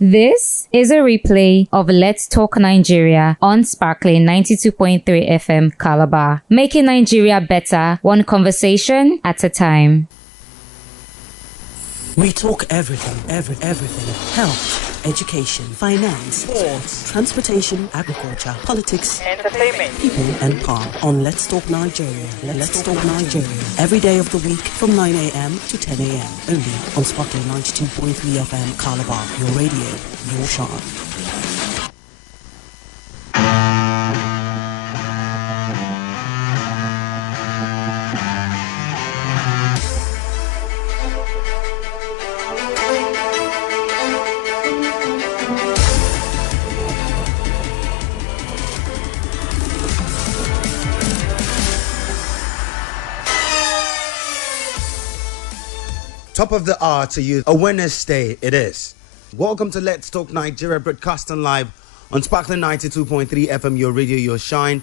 This is a replay of Let's Talk Nigeria on Sparkling 92.3 FM Calabar, making Nigeria better, one conversation at a time. We talk everything. Health, education, finance, sports, transportation, agriculture, politics, entertainment, people and power on Let's Talk Nigeria. Let's Talk Nigeria. Every day of the week from 9 a.m. to 10 a.m. Only on Sparkling 92.3 FM Calabar. Your radio, your shine. Top of the hour to you. A Wednesday it is. Welcome to Let's Talk Nigeria, broadcasting live on Sparkling 92.3 FM, your radio, your shine.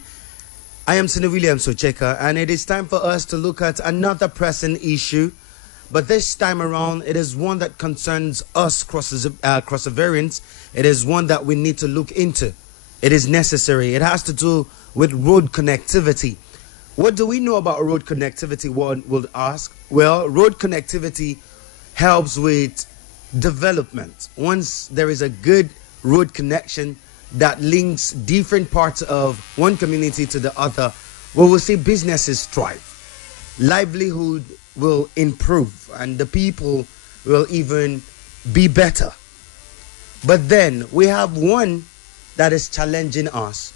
I am Williams Ocheka, and it is time for us to look at another pressing issue. But this time around, it is one that concerns us cross-variants. It is one that we need to look into. It is necessary. It has to do with road connectivity. What do we know about road connectivity, one will ask? Well, road connectivity helps with development. Once there is a good road connection that links different parts of one community to the other, we will see businesses thrive. Livelihood will improve and the people will even be better. But then we have one that is challenging us.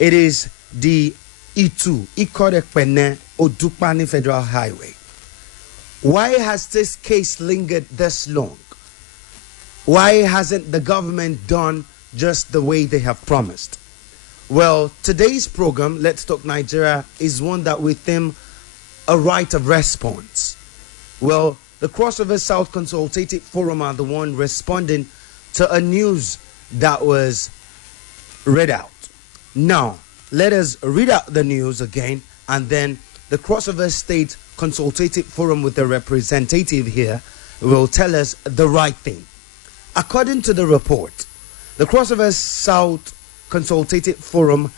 It is the Ikot-Ekpene Federal Highway. Why has this case lingered this long? Why hasn't the government done just the way they have promised? Well, today's program, Let's Talk Nigeria, is one that we theme a right of response. Well, the Crossover South Consultative Forum are the one responding to a news that was read out. Now, let us read out the news again, and then the Crossover State Consultative Forum with a representative here will tell us the right thing. According to the report, the Crossover South Consultative Forum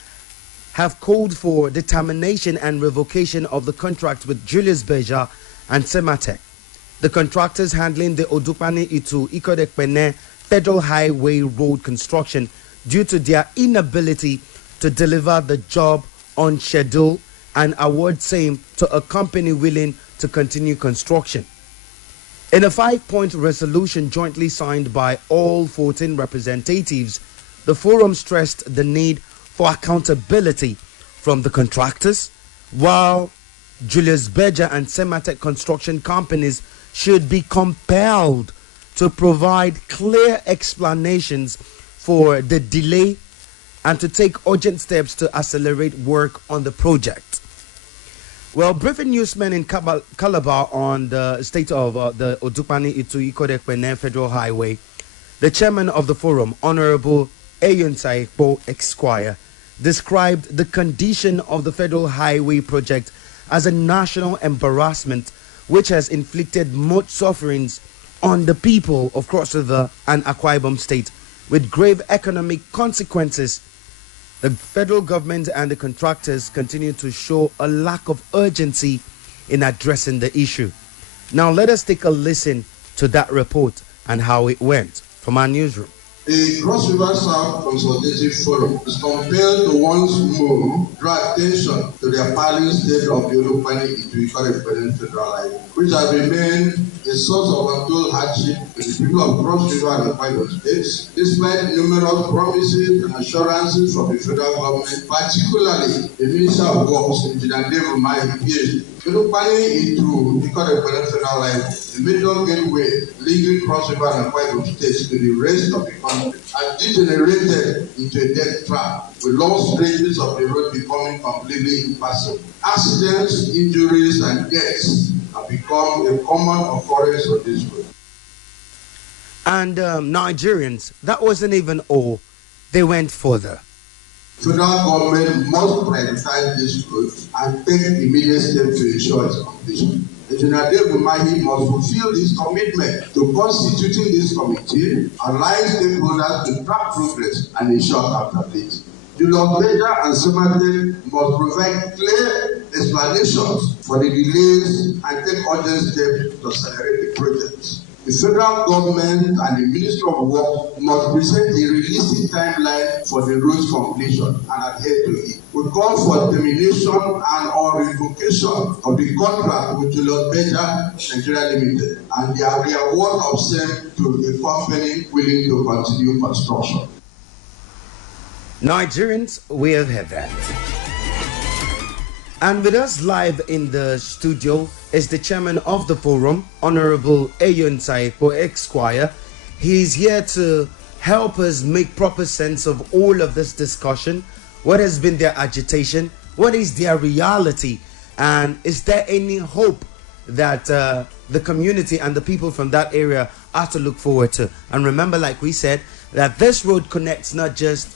have called for the termination and revocation of the contract with Julius Berger and Sermatech, the contractors handling the Odukpani-Itu Ikot-Ekpene Federal Highway Road construction, due to their inability to deliver the job on schedule and award same to a company willing to continue construction. In a 5-point resolution jointly signed by all 14 representatives, the forum stressed the need for accountability from the contractors, while Julius Berger and Sermatech construction companies should be compelled to provide clear explanations for the delay and to take urgent steps to accelerate work on the project. Well, briefing newsmen in Calabar on the state of the Odukpani-Itu Ikot-Ekpene Federal Highway, the chairman of the forum, Honorable Eyo Nsa Ekpo, Esquire, described the condition of the federal highway project as a national embarrassment which has inflicted much sufferings on the people of Cross River and Akwa Ibom State, with grave economic consequences. The federal government and the contractors continue to show a lack of urgency in addressing the issue. Now let us take a listen to that report and how it went from our newsroom. The Cross River South Consultative Forum is compelled to once more draw attention to the appalling state of the Odukpani-Itu Ikot-Ekpene Federal Highway, which has remained a source of untold hardship to the people of Cross River and Akwa Ibom states, despite numerous promises and assurances from the federal government, particularly the Minister of Works, Engineer David Umar, PhD. Odukpani-Itu Ikot-Ekpene Federal Highway, the major gateway linking Cross River and Akwa Ibom states to the rest of the country, has degenerated into a death trap, with long stretches of the road becoming completely impassable. Accidents, injuries, and deaths have become a common occurrence on this road. And Nigerians, that wasn't even all. They went further. Federal government must prioritize this road and take immediate steps to ensure its completion. Engineer Dave Umahi must fulfill his commitment to constituting this committee, align stakeholders to track progress and ensure accountability. Julius, Berger and Sermatech must provide clear explanations for the delays and take urgent steps to accelerate the project. The federal government and the Ministry of Work must present a realistic timeline for the road's completion and adhere to it. We call for termination and/or revocation of the contract with Julius Berger Nigeria Limited and the award of same to a company willing to continue construction. Nigerians, we have heard that. And with us live in the studio is the chairman of the forum, Honorable Eyo Nsa Ekpo, Esquire. He's here to help us make proper sense of all of this discussion. What has been their agitation? What is their reality? And is there any hope that the community and the people from that area are to look forward to? And remember, like we said, that this road connects not just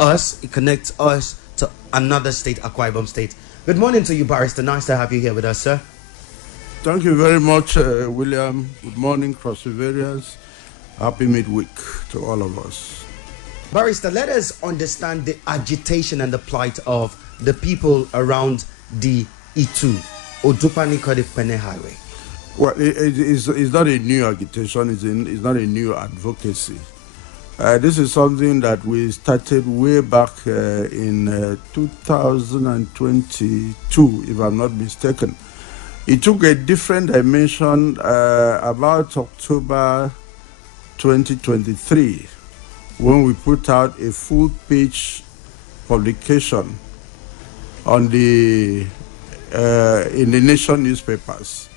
us, it connects us to another state, Akwa Ibom State. Good morning to you, Barrister. Nice to have you here with us, sir. Thank you very much, William. Good morning, Cross-Riverians. Happy midweek to all of us. Barrister, let us understand the agitation and the plight of the people around the E2, Odupani Cardiff Pene Highway. Well, it's not a new agitation, it's not a new advocacy. This is something that we started way back in 2022, if I'm not mistaken. It took a different dimension about October 2023, when we put out a full-page publication on the in the nation newspapers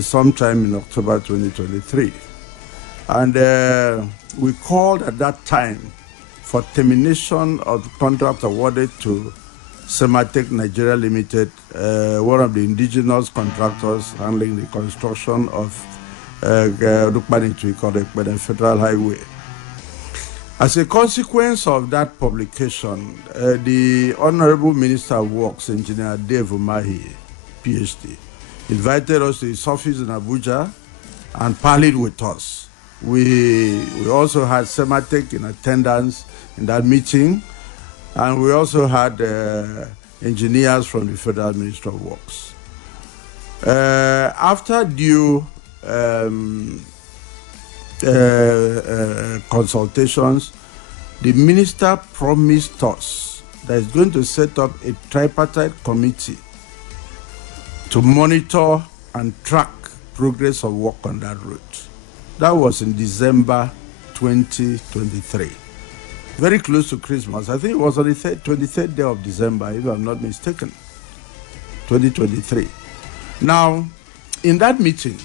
sometime in October 2023. And we called at that time for termination of the contract awarded to Sermatech Nigeria Limited, one of the indigenous contractors handling the construction of the Federal Highway. As a consequence of that publication, the Honorable Minister of Works, Engineer Dave Umahi, PhD, invited us to his office in Abuja and parleyed with us. We also had Sermatech in attendance in that meeting, and we also had engineers from the Federal Ministry of Works. After due consultations, the minister promised us that he's going to set up a tripartite committee to monitor and track progress of work on that route. That was in December 2023, very close to Christmas. I think it was on the 23rd day of December, if I'm not mistaken, 2023. Now, in that meeting,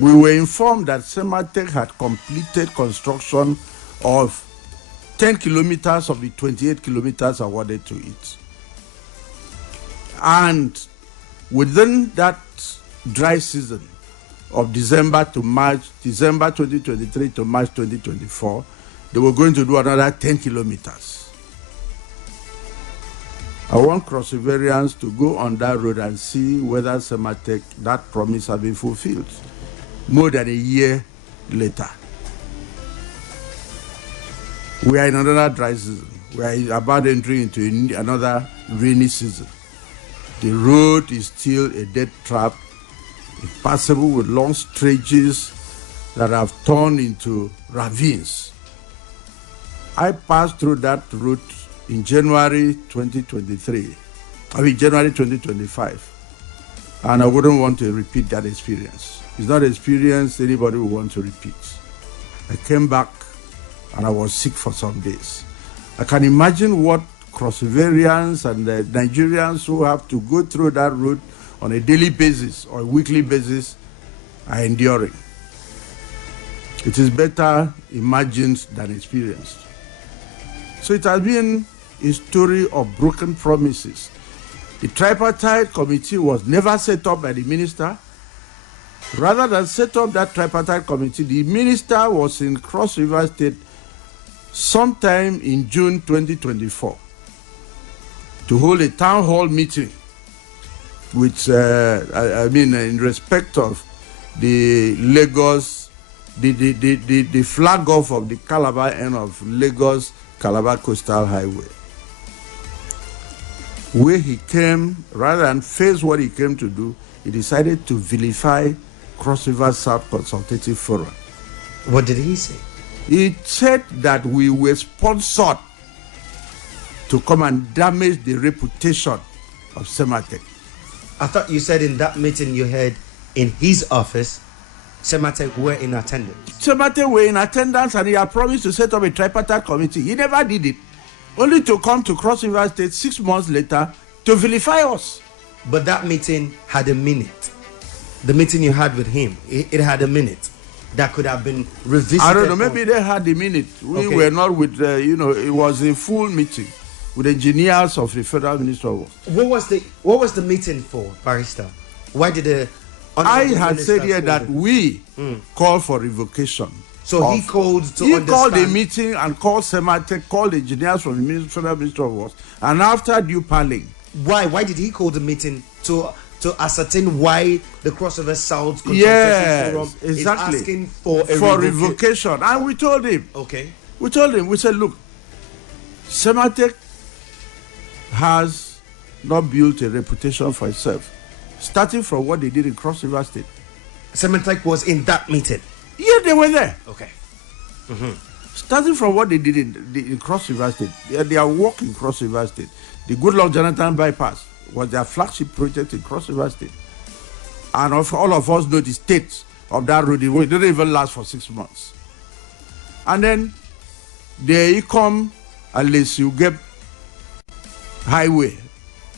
we were informed that Sermatech had completed construction of 10 kilometers of the 28 kilometers awarded to it. And within that dry season of December 2023 to March 2024, they were going to do another 10 kilometers. I want Cross-Riverians to go on that road and see whether Sermatech, that promise has been fulfilled more than a year later. We are in another dry season. We are about entering into another rainy season. The road is still a dead trap, impassable with long stretches that have turned into ravines. I passed through that route in January 2025, and I wouldn't want to repeat that experience. It's not an experience anybody would want to repeat. I came back and I was sick for some days. I can imagine what Cross-Riverians and the Nigerians who have to go through that route on a daily basis or a weekly basis are enduring. It is better imagined than experienced. So it has been a story of broken promises. The tripartite committee was never set up by the minister. Rather than set up that tripartite committee, the minister was in Cross River State sometime in June 2024 to hold a town hall meeting which in respect of the Lagos, the flag off of the Calabar end of Lagos Calabar Coastal Highway, where he came, rather than face what he came to do, he decided to vilify Cross River South Consultative Forum. What did he say? He said that we were sponsored to come and damage the reputation of Sermatech. I thought you said in that meeting you had in his office, Sermatech were in attendance. Sermatech were in attendance, and he had promised to set up a tripartite committee. He never did it, only to come to Cross River State 6 months later to vilify us. But that meeting had a minute. The meeting you had with him, it had a minute. That could have been revisited. I don't know, maybe they had a minute. We were not with, it was a full meeting with engineers of the Federal Ministry of Works. What was the meeting for, Barrister? Why did the I had said here that we called for revocation. So he called to He understand. called a meeting and called Sermatech, called engineers from the Federal Ministry of Works, and after due parleying. Why did he call the meeting to ascertain why the Crossover South Consultation Forum is asking for a revocation? And we told him. Okay. We told him. We said, look, Sermatech has not built a reputation for itself, starting from what they did in Cross River State. Sermatech was in that meeting. Yeah, they were there. Okay. Starting from what they did in Cross River State, their work in Cross River State, the Goodluck Jonathan bypass was their flagship project in Cross River State. And all of us know the state of that road. It didn't even last for 6 months. And then they come, unless you get highway,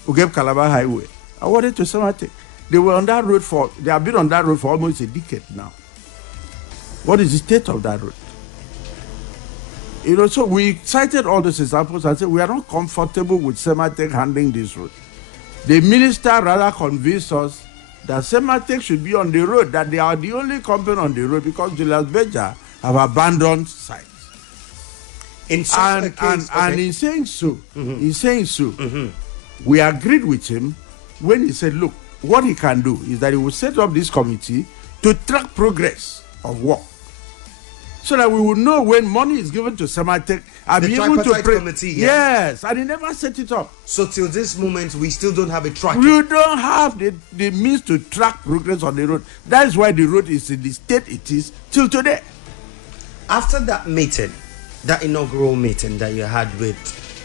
you get Calabar Highway. I wanted to Sermatech. They were on that road they have been on that road for almost a decade now. What is the state of that road? So we cited all those examples and said we are not comfortable with Sermatech handling this road. The minister rather convinced us that Sermatech should be on the road, that they are the only company on the road because Julius Berger have abandoned sites. In such a case, and in saying so, we agreed with him when he said, look, what he can do is that he will set up this committee to track progress of work, so that we will know when money is given to Sermatech and be able to committee. Yes, and he never set it up. So till this moment, we still don't have a track. We don't have the means to track progress on the road. That is why the road is in the state it is till today. After that meeting, that inaugural meeting that you had with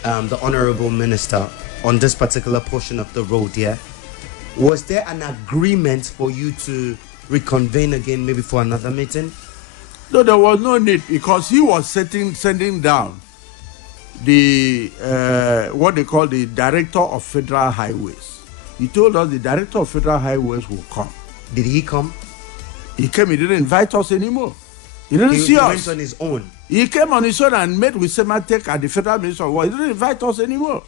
the Honorable Minister on this particular portion of the road here, was there an agreement for you to reconvene again, maybe for another meeting? No, there was no need, because he was sending down the what they call the Director of Federal Highways. He told us the Director of Federal Highways will come. Did he come? He came. He didn't invite us anymore. He didn't see us. He went on his own. He came on his own and met with Sermatech at the Federal Ministry of War. He didn't invite us anymore.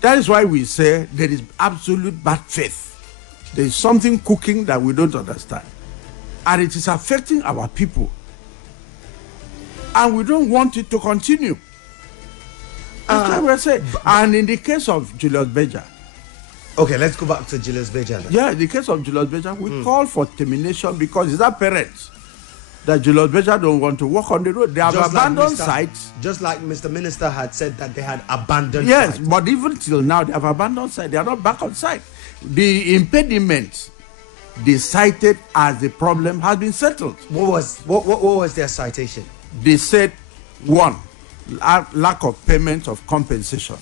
That is why we say there is absolute bad faith. There is something cooking that we don't understand. And it is affecting our people. And we don't want it to continue. That's what we're saying. And in the case of Julius Berger. Okay, let's go back to Julius Berger then. Yeah, in the case of Julius Berger, we call for termination because it's our parents that Julius Berger don't want to work on the road. They have abandoned sites. Just like Mr. Minister had said that they had abandoned sites. Yes, but even till now, they have abandoned sites. They are not back on site. The impediment they cited as the problem has been settled. What was their citation? They said, one, lack of payment of compensation.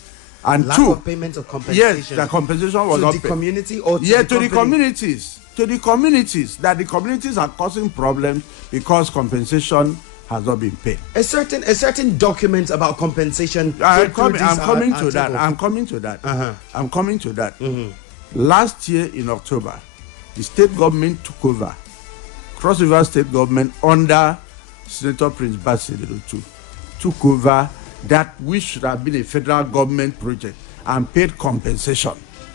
And lack two, of payment of compensation. Yes, the compensation was not to the paid. Community or to yeah, the to the communities. To the communities, that the communities are causing problems because compensation has not been paid. A certain document about compensation. I'm coming to that. Last year in October, the state government took over. Cross River State government under Senator Prince Bassey took over that which should have been a federal government project and paid compensation.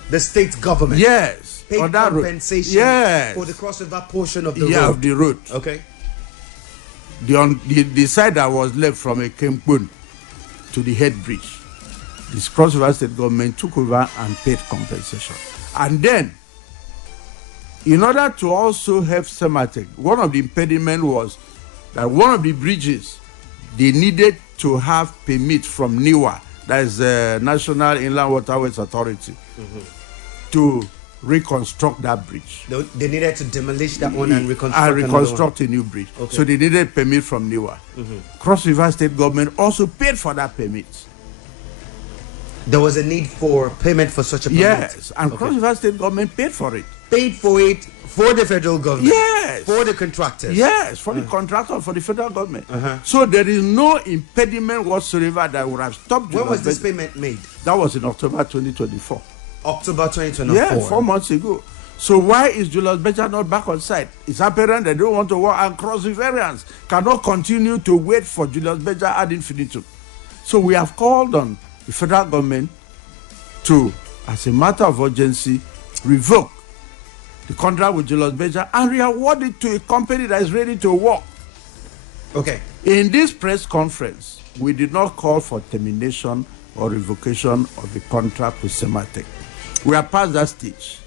The state government? Yes. Paid on that compensation road. Yes. for the Cross River portion of the road? Yeah, of the road. Okay. The side that was left from a Kempun to the head bridge, this Cross River State government took over and paid compensation. And then, in order to also help Sermatech, one of the impediments was that one of the bridges, they needed to have permit from NIWA, that is the National Inland Waterways Authority, to reconstruct that bridge. They needed to demolish that one and reconstruct a new bridge. Okay. So they needed permit from NIWA. Cross River State government also paid for that permit. There was a need for payment for such a permit. Yes, and Cross River State government paid for it. Paid for it for the federal government. Yes. For the contractors. Yes, for the contractor, for the federal government. So there is no impediment whatsoever that would have stopped. When was this payment made? That was in October 2024. October 2024. Yeah, 4 months ago. So why is Julius Berger not back on site? It's apparent they don't want to work, and Cross Riverians cannot continue to wait for Julius Berger ad infinitum. So we have called on the federal government to, as a matter of urgency, revoke the contract with Julius Berger and re-award it to a company that is ready to work. Okay. In this press conference, we did not call for termination or revocation of the contract with Sermatech. We are past that stage.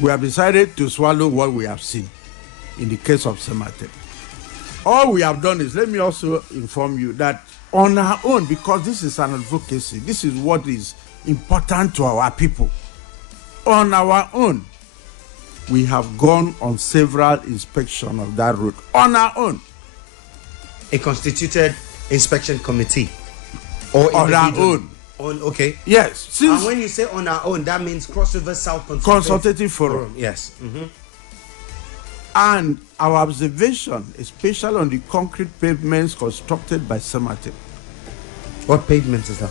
We have decided to swallow what we have seen in the case of Sermatech. All we have done is, let me also inform you that on our own, because this is an advocacy, this is what is important to our people. On our own, we have gone on several inspections of that road. On our own. A constituted inspection committee? Or on our own. Okay. Yes. And when you say on our own, that means Cross River South Consultative Forum. Yes. And our observation, especially on the concrete pavements constructed by Sermatech. What pavement is that?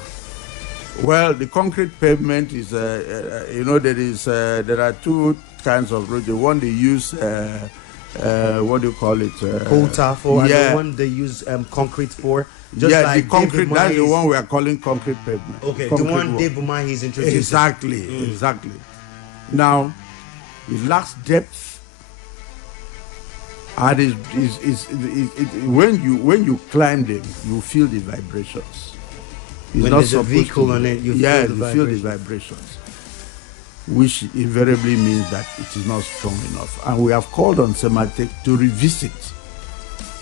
Well, the concrete pavement is, there are two kinds of roads. The one they use, what do you call it? Coal tar for, yeah. and the one they use concrete for. Just yeah, like the concrete, that's the one we are calling concrete pavement. Okay, concrete the one work. Dave Bumahi is introducing. Exactly. Now, it lacks depth. And when you climb them, you feel the vibrations. It's when not there's a vehicle on it, you feel the vibrations, which invariably means that it is not strong enough. And we have called on Sermatech to revisit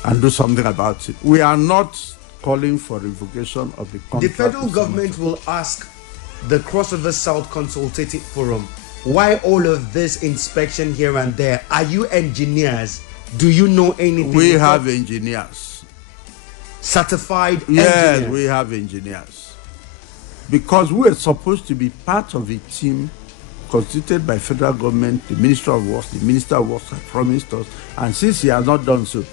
and do something about it. We are not calling for revocation of the contract. The federal government will ask the Cross River South Consultative Forum, why all of this inspection here and there? Are you engineers? Do you know anything? We have engineers. Certified yes, engineers? We have engineers. Because we are supposed to be part of a team constituted by federal government, the Minister of Works, the Minister of Works has promised us, and since he has not done so,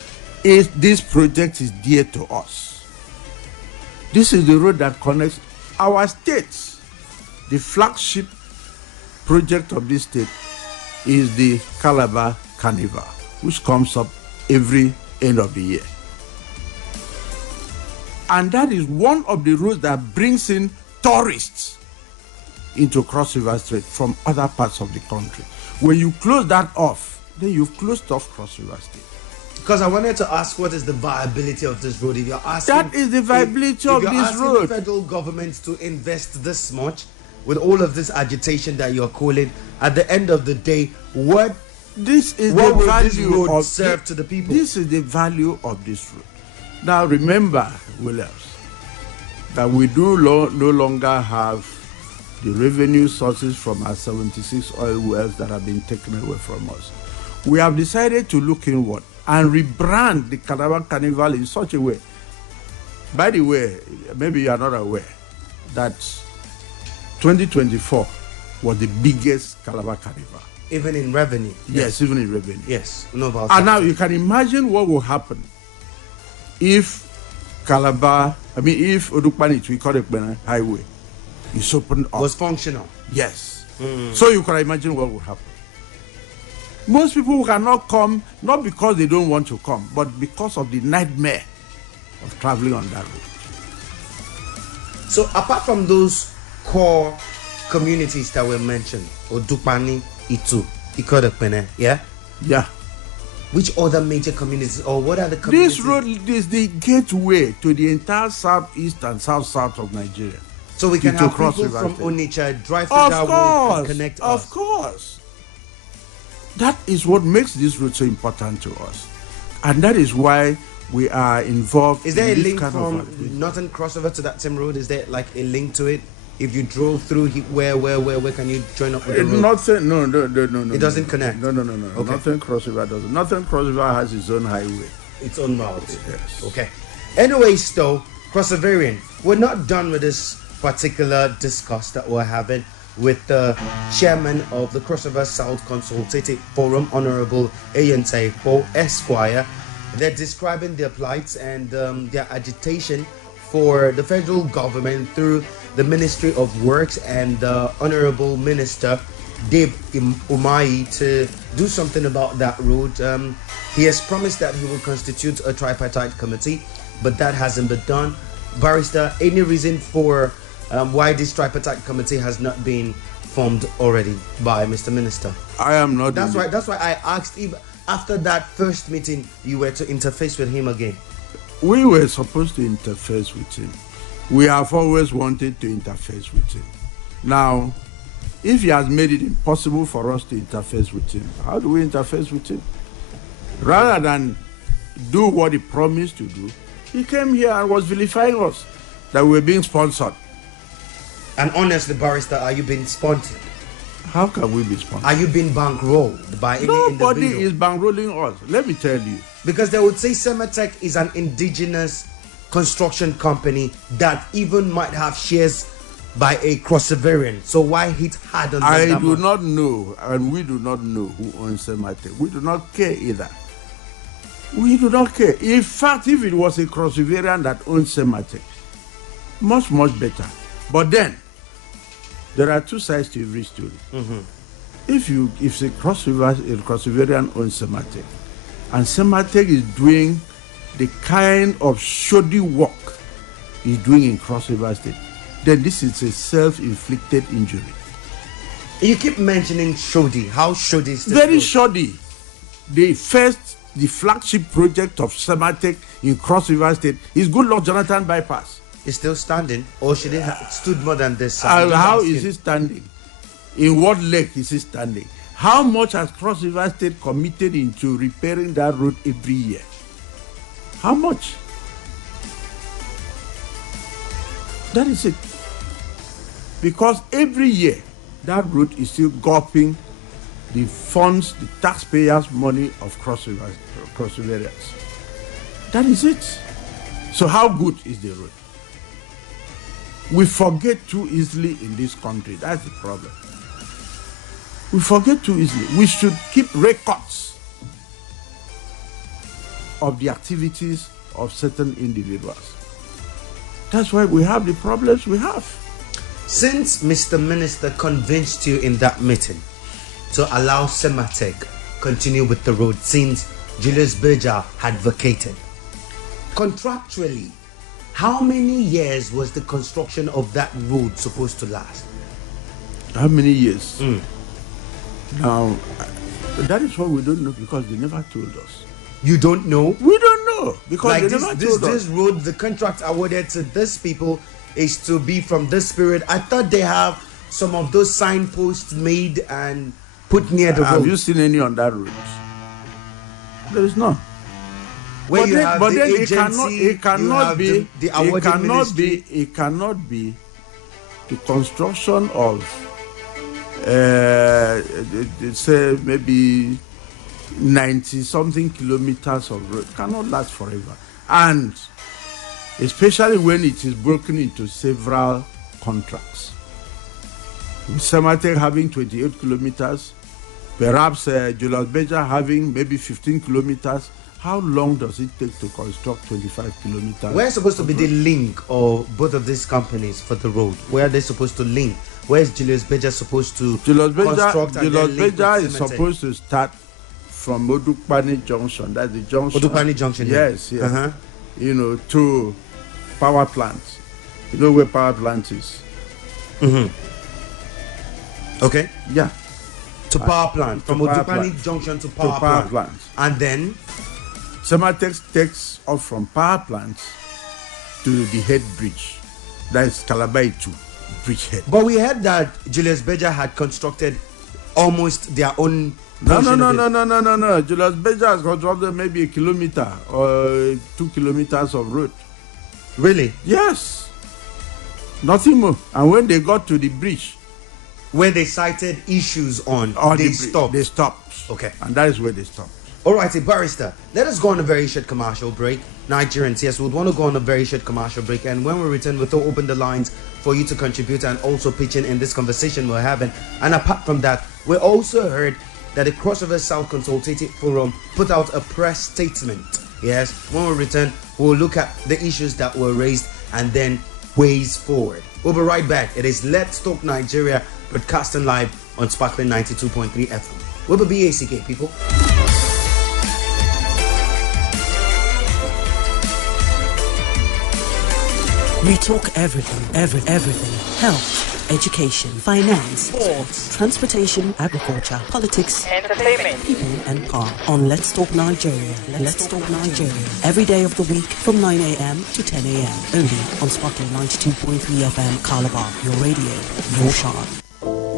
this project is dear to us. This is the road that connects our states. The flagship project of this state is the Calabar Carnival, which comes up every end of the year. And that is one of the roads that brings in tourists into Cross River State from other parts of the country. When you close that off, then you've closed off Cross River State. Because I wanted to ask, what is the viability of this road? If you're asking, that is the viability of this road. If you're asking the federal government to invest this much, with all of this agitation that you're calling, at the end of the day, what this is what the will value this road of serve to the people? This is the value of this road. Now remember, Williams, that we do no longer have the revenue sources from our 76 oil wells that have been taken away from us. We have decided to look inward and rebrand the Calabar Carnival in such a way. By the way, maybe you are not aware that 2024 was the biggest Calabar Carnival. Even in revenue? Yes, even in revenue. Yes, no about that. And now you can imagine what will happen if if Odukpani, we call it Highway, is opened up. Was functional. Yes. So you can imagine what will happen. Most people cannot come, not because they don't want to come, but because of the nightmare of traveling on that road. So apart from those core communities that were mentioned, Odukpani, Itu, Ikodokpene, yeah? Yeah. Which other major communities, or what are the communities? This road is the gateway to the entire southeast and south of Nigeria. So we can have Cross people River from State. Onitsha drive to that road and connect us. Of course. That is what makes this route so important to us. And that is why we are involved Is there in a this link kind from of Northern Crossover to that same road? Is there like a link to it? If you drove through, where can you join up with the road? Nothing, no. It doesn't connect? No. Okay. Nothing Cross River doesn't. Nothing Cross River has its own highway. Its own route. Yes. Okay. Anyways, though, Crossoverian, we're not done with this particular discuss that we're having with the chairman of the Crossover South Consultative Forum, Honorable Eyo Nsa Ekpo, Esquire. They're describing their plights and their agitation for the federal government through the Ministry of Works and the Honorable Minister Dave Umahi to do something about that road. He has promised that he will constitute a tripartite committee, but that hasn't been done. Barrister, any reason for why this tripartite committee has not been formed already by Mr. Minister? I am not. That's why I asked if after that first meeting you were to interface with him again. We were supposed to interface with him. We have always wanted to interface with him. Now, if he has made it impossible for us to interface with him, how do we interface with him? Rather than do what he promised to do, he came here and was vilifying us that we were being sponsored. And honestly, Barrister, are you being sponsored? How can we be sponsored? Are you being bankrolled by any Nobody individual? is bankrolling us. Let me tell you. Because they would say Sermatech is an indigenous construction company that even might have shares by a Crossoverian. So why hit hard on them? I do not know, and we do not know who owns Sermatech. We do not care either. We do not care. In fact, if it was a Crossoverian that owns Sermatech, much better. But then, there are two sides to every story. If a Crossoverian owns Sermatech, and Sermatech is doing the kind of shoddy work he's doing in Cross River State, then this is a self-inflicted injury. You keep mentioning shoddy. How shoddy is this? Very road? shoddy. The flagship project of Sermatech in Cross River State is Good Lord Jonathan Bypass. It's still standing, or should it have stood more than this? How is it standing? In what leg is it standing? How much has Cross River State committed into repairing that road every year? How much? That is it. Because every year, that road is still gulping the funds, the taxpayers' money of Cross Riverians. That is it. So how good is the road? We forget too easily in this country. That's the problem. We forget too easily. We should keep records of the activities of certain individuals. That's why we have the problems we have. Since Mr. Minister convinced you in that meeting to allow Sermatech continue with the road since Julius Berger had vacated, contractually, how many years was the construction of that road supposed to last? How many years? Now, that is what we don't know because they never told us. You don't know? We don't know because Like they this, never this, told this us. road, the contract awarded to this people is to be from this period. I thought they have some of those signposts made and put near the Have road. you seen any on that road? There is none. Where you have the agency, it cannot be the awarding ministry. It cannot be the construction of say maybe 90 something kilometers of road cannot last forever, and especially when it is broken into several contracts. With Sermatech having 28 kilometers, perhaps Julius Berger having maybe 15 kilometers. How long does it take to construct 25 kilometers? Where's supposed to be the link of both of these companies for the road? Where are they supposed to link? Where is Julius Berger supposed to construct? Julius Berger is supposed to start from Odukpani Junction. That's the junction. Odukpani Junction. Yes, yes. You know, to power plants. You know where power plant is? Okay. Yeah. To power plant. From power Odukpani plant. Junction to power plant. And then Sermatech takes off from power plants to the head bridge. That is Calabar 2. bridgehead. But we heard that Julius Berger had constructed almost their own. No. Julius Berger has constructed maybe 1 kilometer or 2 kilometers of road. Really? Yes. Nothing more. And when they got to the bridge, where they cited issues on, they stopped. They stopped. Okay. And that is where they stopped. Alrighty, Barrister, let us go on a very short commercial break. Nigerians, yes, we would want to go on a very short commercial break. And when we return, we'll open the lines for you to contribute and also pitch in this conversation we're having. And apart from that, we also heard that the Crossover South Consultative Forum put out a press statement. Yes, when we return, we'll look at the issues that were raised and then ways forward. We'll be right back. It is Let's Talk Nigeria, broadcasting live on Sparkling 92.3 FM. We'll be BACK, people. We talk everything. Health, education, finance, sports, transportation, agriculture, politics, entertainment, people and power. On Let's Talk Nigeria. Let's Talk Nigeria. Every day of the week from 9 a.m. to 10 a.m. Only on Sparkling 92.3 FM Calabar. Your radio, your shine.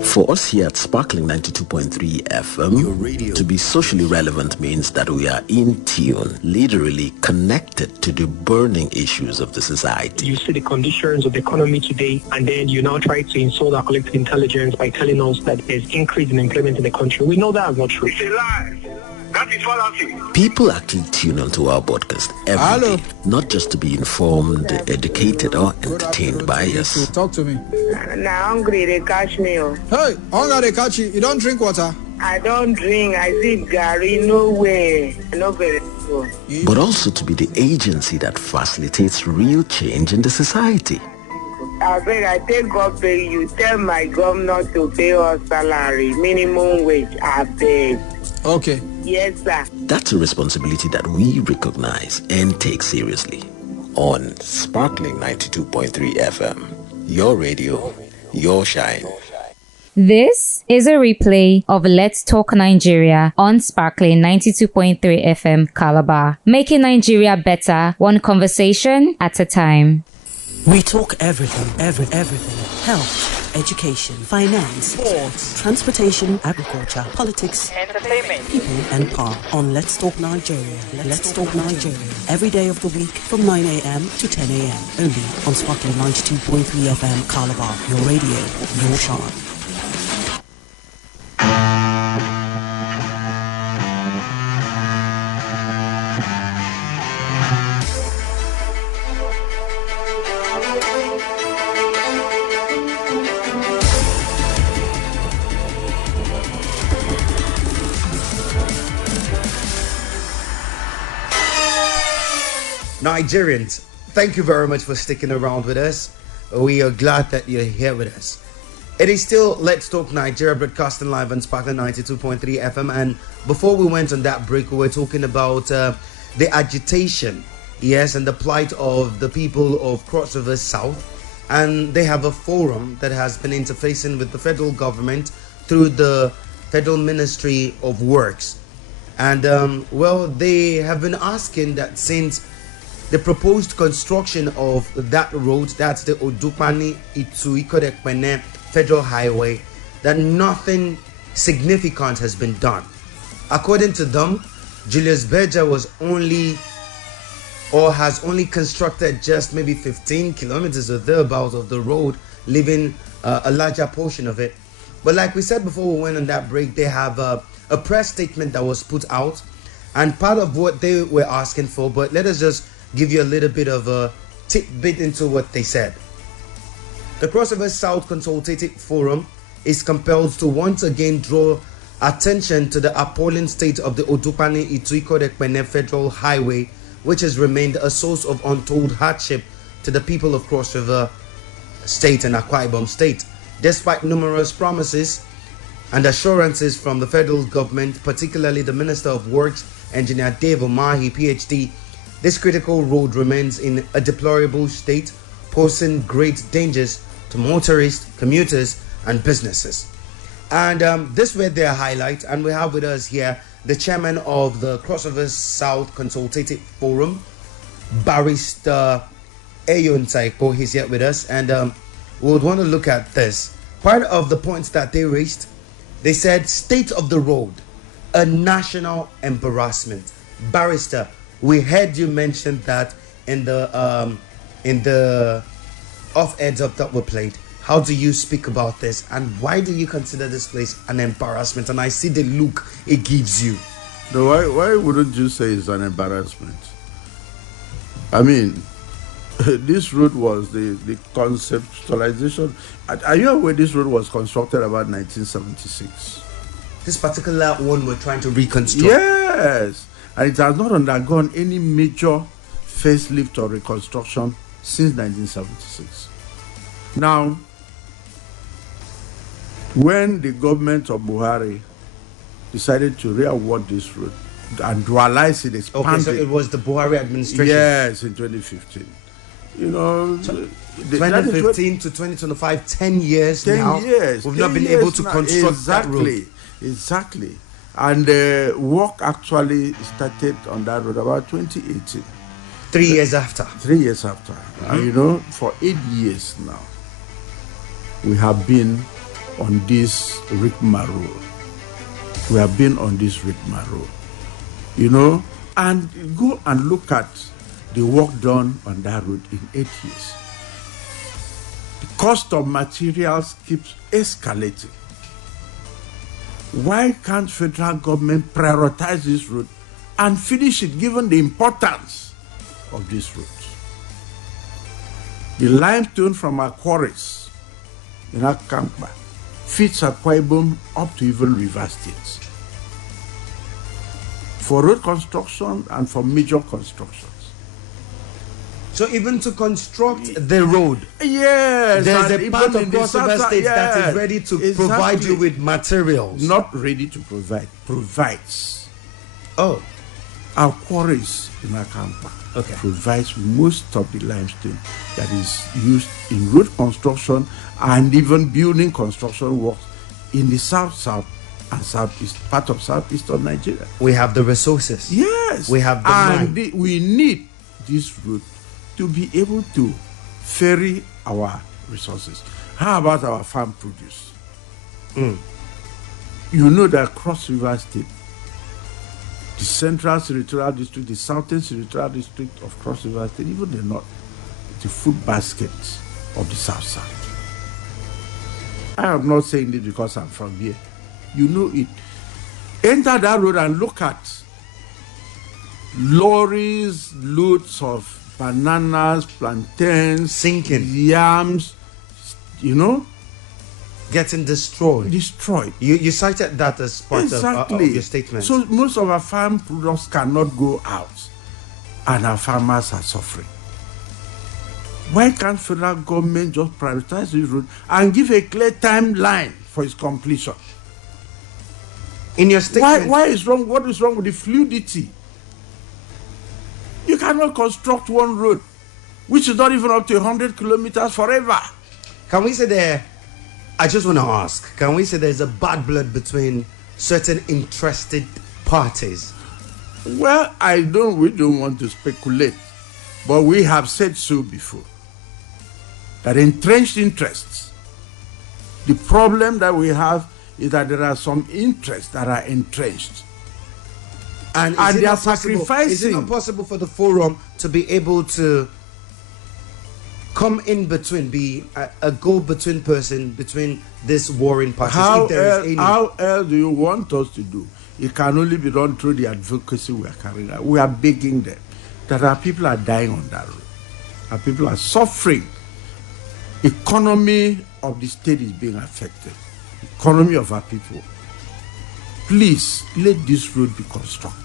For us here at Sparkling 92.3 FM, Your radio. to be socially relevant means that we are in tune, literally connected to the burning issues of the society. You see the conditions of the economy today, and then you now try to insult our collective intelligence by telling us that there's increase in employment in the country. We know that is not true. It's a lie. That is fallacy. People actually tune onto our podcast every day, not just to be informed, educated, or entertained by us. Talk to me. Now hungry, they catch me. Hey, hunger, they catch you. You don't drink water? I don't drink. I sip Gary. No way. No very good. But also to be the agency that facilitates real change in the society. I beg, I take God pay you. Tell my governor to pay us salary, minimum wage. I beg. Okay. Yes, sir. That's a responsibility that we recognize and take seriously. On Sparkling 92.3 FM, your radio, your shine. This is a replay of Let's Talk Nigeria on Sparkling 92.3 FM Calabar, making Nigeria better, one conversation at a time. We talk everything. Health, education, finance, sports, transportation, agriculture, politics, entertainment, people and power. On Let's Talk Nigeria. Let's Talk Nigeria. Every day of the week from 9 a.m. to 10 a.m. Only on Sparkling 92.3 FM Calabar. Your radio, your shine. Nigerians, thank you very much for sticking around with us. We are glad that you're here with us. It is still Let's Talk Nigeria, broadcasting live on Sparkling 92.3 FM. And before we went on that break, we were talking about the agitation, yes, and the plight of the people of Cross River South. And they have a forum that has been interfacing with the federal government through the Federal Ministry of Works. And, well, they have been asking that since the proposed construction of that road, that's the Odupani Itu-Ikorekpene Federal Highway, that nothing significant has been done. According to them, Julius Berger has only constructed just maybe 15 kilometers or thereabouts of the road, leaving a larger portion of it. But like we said before we went on that break, they have a press statement that was put out, and part of what they were asking for, but let us just give you a little bit of a tidbit into what they said. The Crossover South Consultative Forum is compelled to once again draw attention to the appalling state of the Odupani Itu-Ikorekpene Federal Highway, which has remained a source of untold hardship to the people of Cross River State and Akwa Ibom State. Despite numerous promises and assurances from the federal government, particularly the Minister of Works, Engineer Dave Omahi, PhD, this critical road remains in a deplorable state, posing great dangers to motorists, commuters, and businesses. And this were their highlights. And we have with us here the chairman of the Crossover South Consultative Forum, Barrister Eyo Nsa Ekpo. He's here with us. And we would want to look at this. Part of the points that they raised, they said state of the road, a national embarrassment. Barrister, we heard you mention that in the off-eds up that were played. How do you speak about this, and why do you consider this place an embarrassment? And I see the look it gives you. No, why wouldn't you say it's an embarrassment? I mean, this road was the conceptualization. Are you aware this road was constructed about 1976? This particular one we're trying to reconstruct. Yes, and it has not undergone any major facelift or reconstruction since 1976. Now, when the government of Buhari decided to re-award this road and dualize it, expand okay, so it was the Buhari administration. Yes, in 2015. You know, 2015 to 2025, 10 years 10 now. years. We've not been able to construct that road. Exactly. And work actually started on that road about 2018. 3 years after. 3 years after. Mm-hmm. And you know, for 8 years now, we have been on this rigmarole. We have been on this rigmarole. You know, and go and look at the work done on that road in 8 years. The cost of materials keeps escalating. Why can't federal government prioritize this road and finish it given the importance of this road? The limestone from our quarries in Akampa feeds Akwa Ibom up to even River State. For road construction and for major constructions. So even to construct the road, yes, there's a part of Cross River State that is ready to provide you with materials. Not ready to provide, provides. Oh. Our quarries in Akampa provides most of the limestone that is used in road construction and even building construction works in the south and southeast, part of southeastern Nigeria. We have the resources. Yes. We have the money. We need this road to be able to ferry our resources. How about our farm produce? You know that Cross River State, the Central Senatorial District, the Southern Senatorial District of Cross River State, even the North, the food basket of the South South. I am not saying this because I'm from here. You know it. Enter that road and look at lorries, loads of bananas, plantains, sinking, yams, you know, getting destroyed. You cited that as part of your statement. So most of our farm products cannot go out, and our farmers are suffering. Why can't federal government just prioritize this road and give a clear timeline for its completion? In your statement, why is wrong? What is wrong with the fluidity? You cannot construct one road, which is not even up to 100 kilometers forever. Can we say there? I just want to ask. Can we say there's a bad blood between certain interested parties? Well, we don't want to speculate, but we have said so before. That entrenched interests. The problem that we have is that there are some interests that are entrenched. And they are sacrificing. Is it not possible for the forum to be able to come in between, be a go-between person between this warring parties? How else do you want us to do? It can only be done through the advocacy we are carrying out. We are begging them that our people are dying on that road. Our people are suffering. Economy of the state is being affected. Economy of our people. Please, let this road be constructed.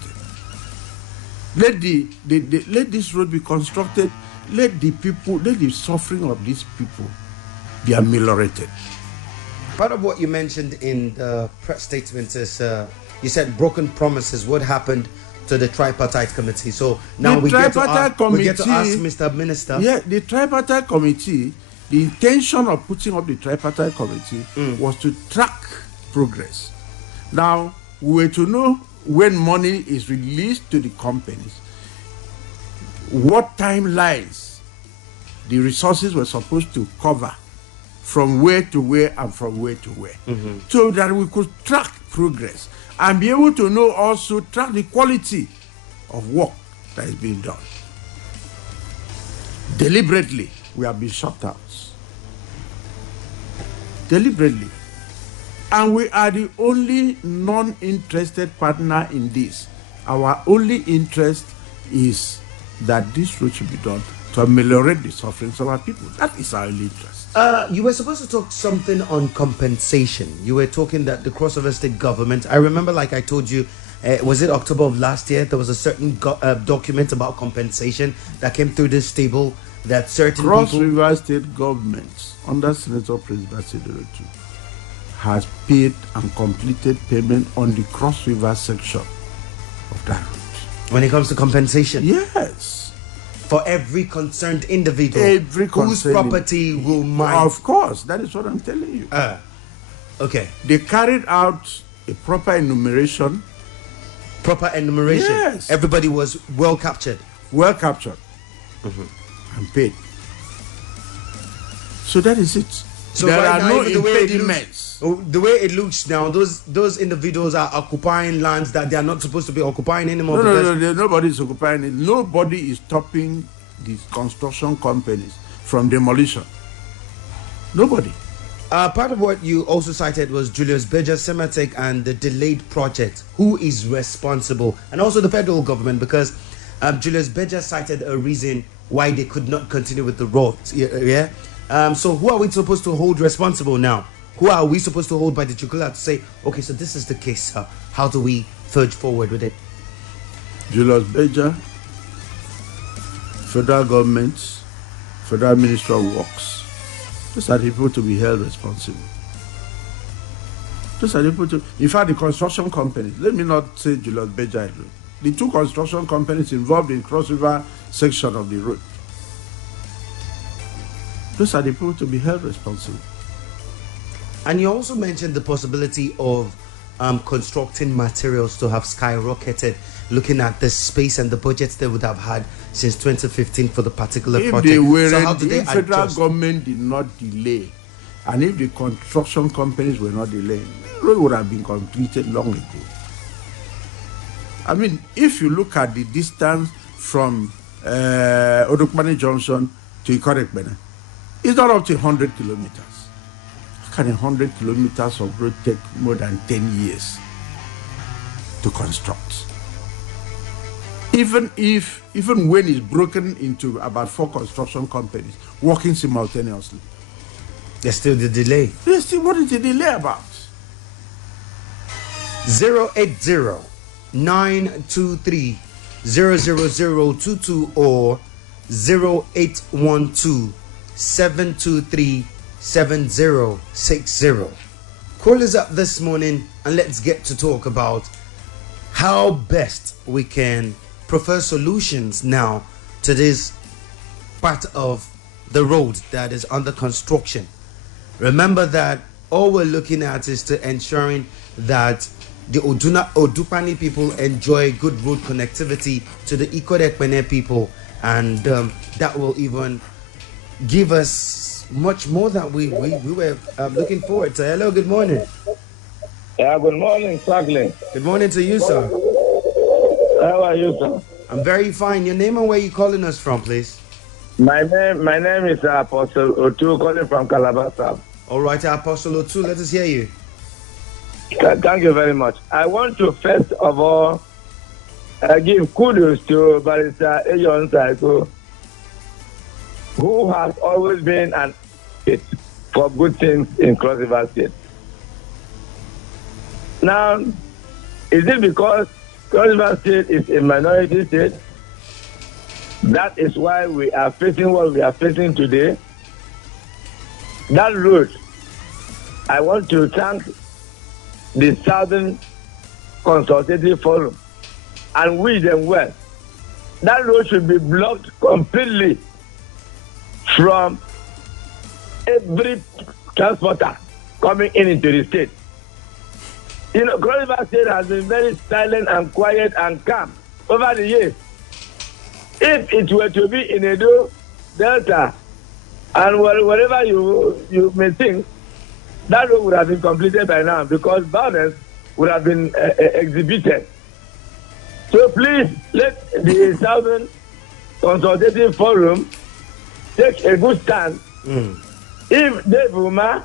Let this road be constructed. Let the suffering of these people be ameliorated. Part of what you mentioned in the press statement is you said broken promises. What happened to the tripartite committee? So now we get to ask Mr. Minister. Yeah, the tripartite committee, the intention of putting up the tripartite committee was to track progress. Now, we were to know when money is released to the companies, what timelines the resources were supposed to cover from where to where and from where to where, so that we could track progress and be able to know also track the quality of work that is being done. Deliberately, we have been shut out. Deliberately. And we are the only non-interested partner in this. Our only interest is that this road should be done to ameliorate the sufferings of our people. That is our only interest. You were supposed to talk something on compensation. You were talking that the crossover state government, I remember, like I told you, was it October of last year? There was a certain document about compensation that came through this table that certain Cross River State government under Senator President Sedero has paid and completed payment on the Cross River section of that route. When it comes to compensation? Yes. For every concerned individual whose property will mine. Of course, that is what I'm telling you. Okay. They carried out a proper enumeration. Proper enumeration? Yes. Everybody was well captured? Well captured. And paid. So that is it. So there right are now, no the way impediments. the way it looks now, those individuals are occupying lands that they are not supposed to be occupying anymore. No, nobody is occupying it. Nobody is stopping these construction companies from demolition. Nobody. Part of what you also cited was Julius Berger, Sermatech, and the delayed project. Who is responsible? And also the federal government, because Julius Berger cited a reason why they could not continue with the roads. Yeah. So who are we supposed to hold responsible now? Who are we supposed to hold by the jugular to say, okay, so this is the case. How do we forge forward with it? Julius Berger, federal government, federal ministry of works. Those are the people to be held responsible. Those are the people to. In fact, the construction companies. Let me not say Julius Berger alone. The two construction companies involved in Cross River section of the road. Those are the people to be held responsible. And you also mentioned the possibility of constructing materials to have skyrocketed, looking at the space and the budgets they would have had since 2015 for the particular project. If federal government did not delay, and if the construction companies were not delaying, the road would have been completed long ago. I mean, if you look at the distance from Odokpani Junction to Ikorekbene, it's not up to 100 kilometers. How can 100 kilometers of road take more than 10 years to construct? Even when it's broken into about 4 construction companies working simultaneously, there's still the delay. What is the delay about? 080-923-00022 or 0812-723-7060. Call us up this morning and let's get to talk about how best we can prefer solutions now to this part of the road that is under construction. Remember that all we're looking at is to ensuring that the Odupani people enjoy good road connectivity to the Ikorekbene people, and that will even give us much more than we were looking forward to. Hello, good morning. Yeah, good morning, Franklin. Good morning to you, sir. How are you, sir? I'm very fine. Your name and where you calling us from, please? My name is Apostle Otu, calling from Calabar, sir. All right, Apostle Otu, let us hear you. Thank you very much. I want to first of all give kudos to Barrister Eyo Nsa Ekpo, who has always been an advocate for good things in Cross River State. Now, is it because Cross River State is a minority state? That is why we are facing what we are facing today. That road, I want to thank the Southern Consultative Forum and wish them well. That road should be blocked completely from every transporter coming into the state. You know, Cross River State has been very silent and quiet and calm over the years. If it were to be in Edo Delta, And whatever you may think, that road would have been completed by now because violence would have been exhibited. So please let the Southern Consultative Forum take a good stand. If Dave Uma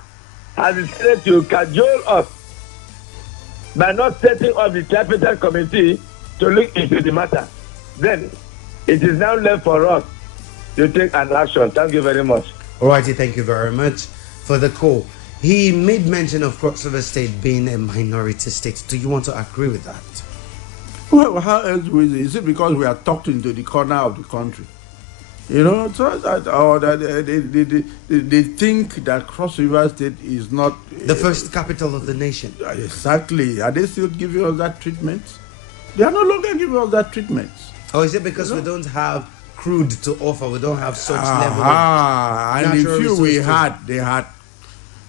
has decided to cajole us by not setting up the tripartite committee to look into the matter, then it is now left for us to take an action. Thank you very much. All righty, thank you very much for the call. He made mention of Cross River State being a minority state. Do you want to agree with that? Well, how else is it because we are tucked into the corner of the country? You know, so that, or that they think that Cross River State is not the first capital of the nation. Exactly. Are they still giving us that treatment? They are no longer giving us that treatment. Or is it because we don't have crude to offer? We don't have such level of and if they had,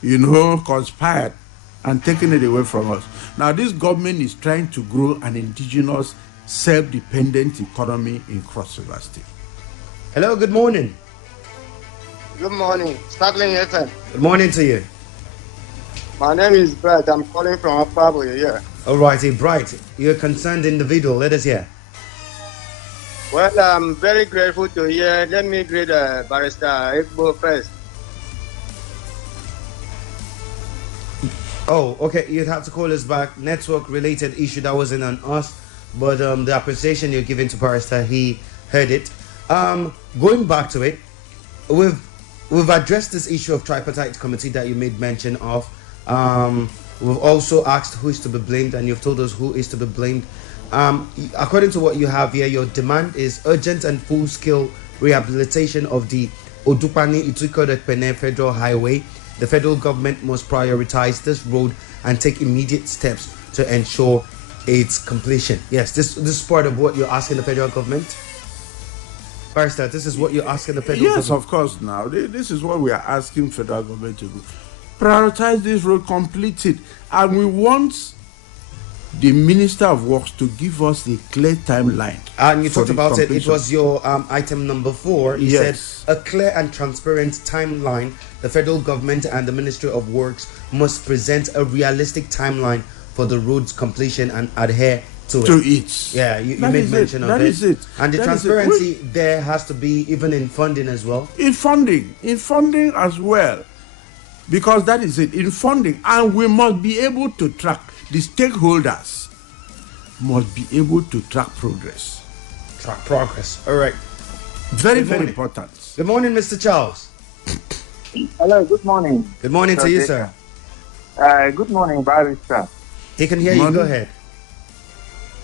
you know, conspired and taken it away from us. Now this government is trying to grow an indigenous, self-dependent economy in Cross River State. Hello, good morning. Good morning. Sparkling FM. Good morning to you. My name is Brett. I'm calling from Apabo here. All righty, Bright. You're a concerned individual. Let us hear. Well, I'm very grateful to hear. Let me greet Barrister Ekpo first. Oh, okay. You'd have to call us back. Network-related issue that wasn't on us, but the appreciation you're giving to Barrister, he heard it. Going back to it, we've addressed this issue of tripartite committee that you made mention of. We've also asked who is to be blamed, and you've told us who is to be blamed. According to what you have here, your demand is urgent and full-scale rehabilitation of the Odupani-Ituiko-Ekpene Federal Highway. The federal government must prioritize this road and take immediate steps to ensure its completion. Yes, this is part of what you're asking the federal government. Barrister, this is what you're asking the federal government? Yes, of course. Now, this is what we are asking federal government to do. Prioritize this road, complete it. And we want the Minister of Works to give us a clear timeline. And you talked about it. It was your item number 4. You Yes. said a clear and transparent timeline. The federal government and the Ministry of Works must present a realistic timeline for the road's completion and adhere to it. Yeah, you made mention of it. That is it. And the transparency there has to be even in funding as well. In funding as well. Because that is it, in funding. And we must be able to track, the stakeholders must be able to track progress. Track progress. All right. Very important. Good morning, Mr. Charles. Hello, good morning. Good morning to you, sir. Good morning, Barrister. He can hear you. Go ahead.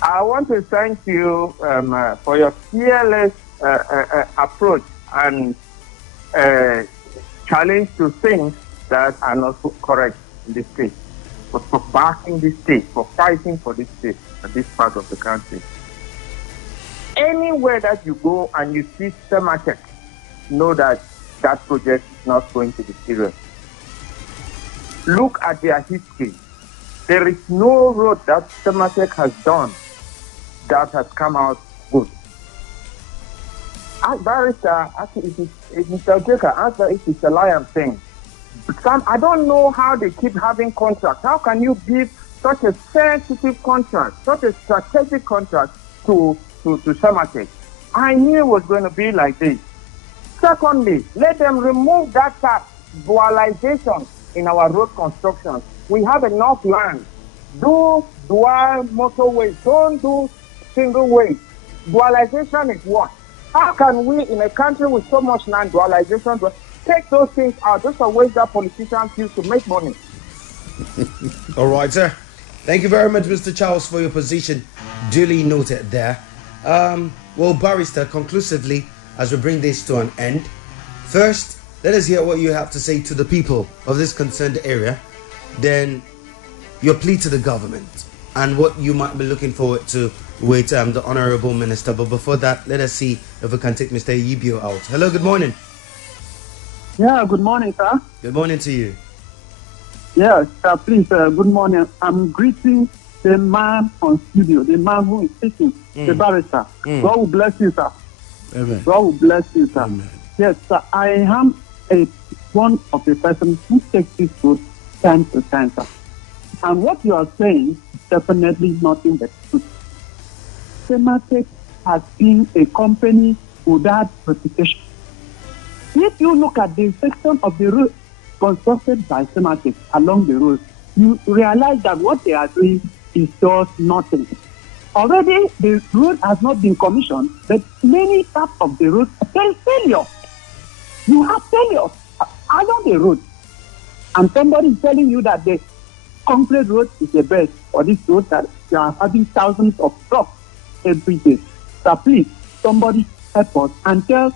I want to thank you for your fearless approach and challenge to things that are not correct in this state, but for backing this state, for fighting for this state, this part of the country. Anywhere that you go and you see Sermatech, know that that project is not going to be serious. Look at their history. There is no road that Sermatech has done that has come out good. As Barrister, if Mr. Jaker answer if it's a lie I'm saying. I don't know how they keep having contracts. How can you give such a sensitive contract, such a strategic contract to Sermatech? I knew it was going to be like this. Secondly, let them remove that tax dualization in our road construction. We have enough land. Do dual motorways. Don't do single ways. Dualization is what? How can we, in a country with so much land, dualization, take those things out just for ways that politicians use to make money? All right, sir. Thank you very much, Mr. Charles, for your position. Duly noted there. Well, Barrister, conclusively, as we bring this to an end, first, let us hear what you have to say to the people of this concerned area. Then, your plea to the government and what you might be looking forward to with the Honorable Minister. But before that, let us see if we can take Mr. Yibio out. Hello, good morning. Yeah, good morning, sir. Good morning to you. Yes, please, good morning. I'm greeting the man on studio, the man who is speaking, the barrister. God will bless you, sir. Amen. God will bless you, sir. Amen. Yes, sir. I am one of the persons who takes this road stands to answer. And what you are saying is definitely nothing but truth. Sermatech has been a company without reputation. If you look at the section of the road constructed by Sermatech along the road, you realize that what they are doing is just nothing. Already, the road has not been commissioned, but many parts of the road are failure. You have failure along the road. And somebody is telling you that the concrete road is the best for this road that you are having thousands of trucks every day. So please, somebody help us and tell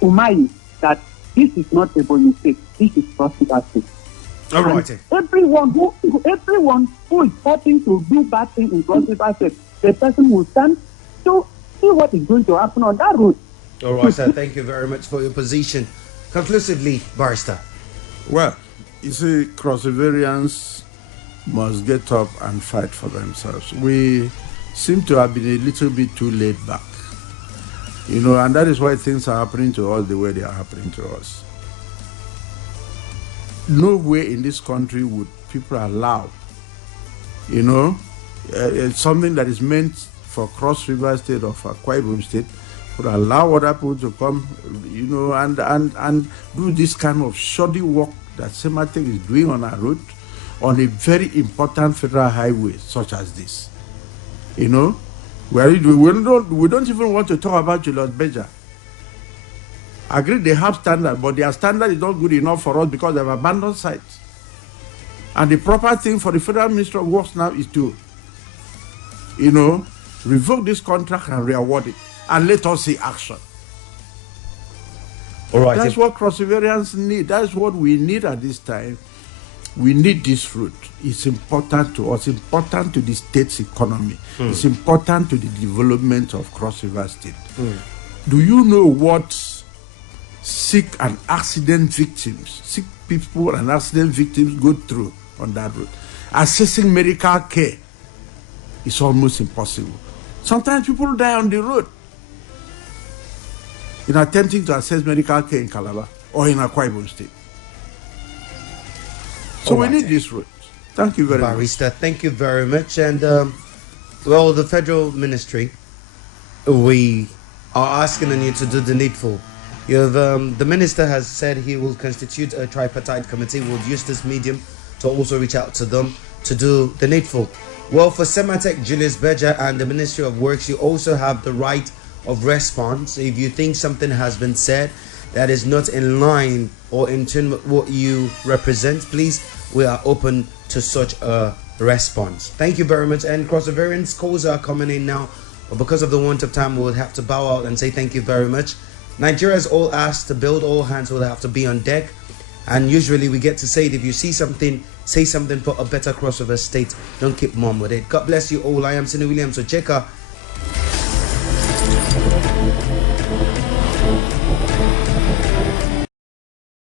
Umayi that this is not a Bonny State. This is Cross River State. All right. Everyone who is hoping to do bad things in Cross River State, the person will stand to see what is going to happen on that road. All right, sir. Thank you very much for your position. Conclusively, Barrister. Well, you see, Cross Riverians must get up and fight for themselves. We seem to have been a little bit too laid back, and that is why things are happening to us the way they are happening to us. Nowhere in this country would people allow, something that is meant for Cross River State or for Akwa Ibom State, would allow other people to come, and do this kind of shoddy work that Sermatech is doing on our road, on a very important federal highway such as this. We don't even want to talk about Julius Berger. I agree they have standard, but their standard is not good enough for us because they have abandoned sites. And the proper thing for the Federal Ministry of Works now is to, revoke this contract and re-award it. And let us see action. All right. That's what Cross Riverians need. That's what we need at this time. We need this route. It's important to us, important to the state's economy. It's important to the development of Cross River State. Do you know what sick people and accident victims go through on that road? Accessing medical care is almost impossible. Sometimes people die on the road in attempting to access medical care in Calabar or in Akwa Ibom State. So we need this route. Thank you very much. Barrister, thank you very much. And, the federal ministry, we are asking on you to do the needful. The minister has said he will constitute a tripartite committee. We'll use this medium to also reach out to them to do the needful. Well, for Sermatech, Julius Berger, and the Ministry of Works, you also have the right of response. If you think something has been said that is not in line or in tune with what you represent, please, we are open to such a response. Thank you very much. And Cross Riverians calls are coming in now, but because of the want of time, we'll have to bow out and say thank you very much. Nigeria's all asked to build, all hands will have to be on deck. And usually we get to say it, if you see something, say something for a better Cross River State. Don't keep mum with it. God bless you all. I am Sinu Williams Ocheka.